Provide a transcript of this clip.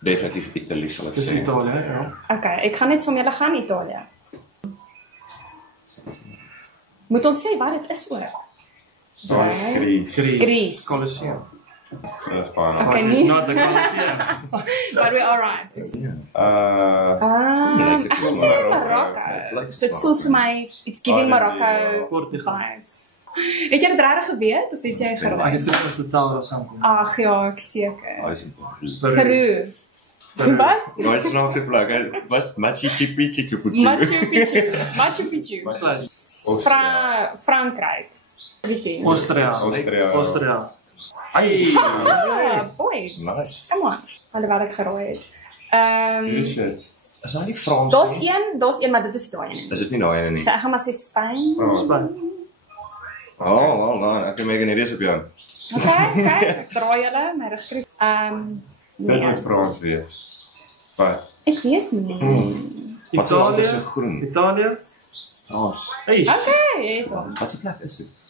Definitief Italië sal ek Dis sê. Italië, ja. Okay, ek gaan net saam julle gaan Italië. Moet ons sê wat dit is oor? Greece. Colosseum. Dis fyn. Okay, It's nie. not the Colosseum. But we alright. Lyk Ek dit gaan soos sê Marokko. Marokko. Dit voel vir my, it's giving Morocco Portugal. vibes. Het jy dit regtig geweet of het jy Ek geraai? het soos die taal daar saamkom. Ag ja, ek seker. Peru. Peru. Wat? Wat snaakse plek? Wat? Machu Picchu. Machu Picchu. Machu Picchu. Plus, Frankryk. Weet jy? Austria. Ai, Boys. Nice. Come on. Alhoewel ek geraai het. Shit. Is nou nie Frans Daar's een, maar dit is daai een. Is dit nie daai ene nie? So ek gaan maar sê Spanje. Spanje. Oh, nee, ek maak nie reis op jou. Okay, ek draai julle, my regkries. Dit moet Frans wees. Wat? Ek weet nie. Wat is Italië. groen? Italië. Frans. Hey. Okay, het hom. Wat se plek is dit?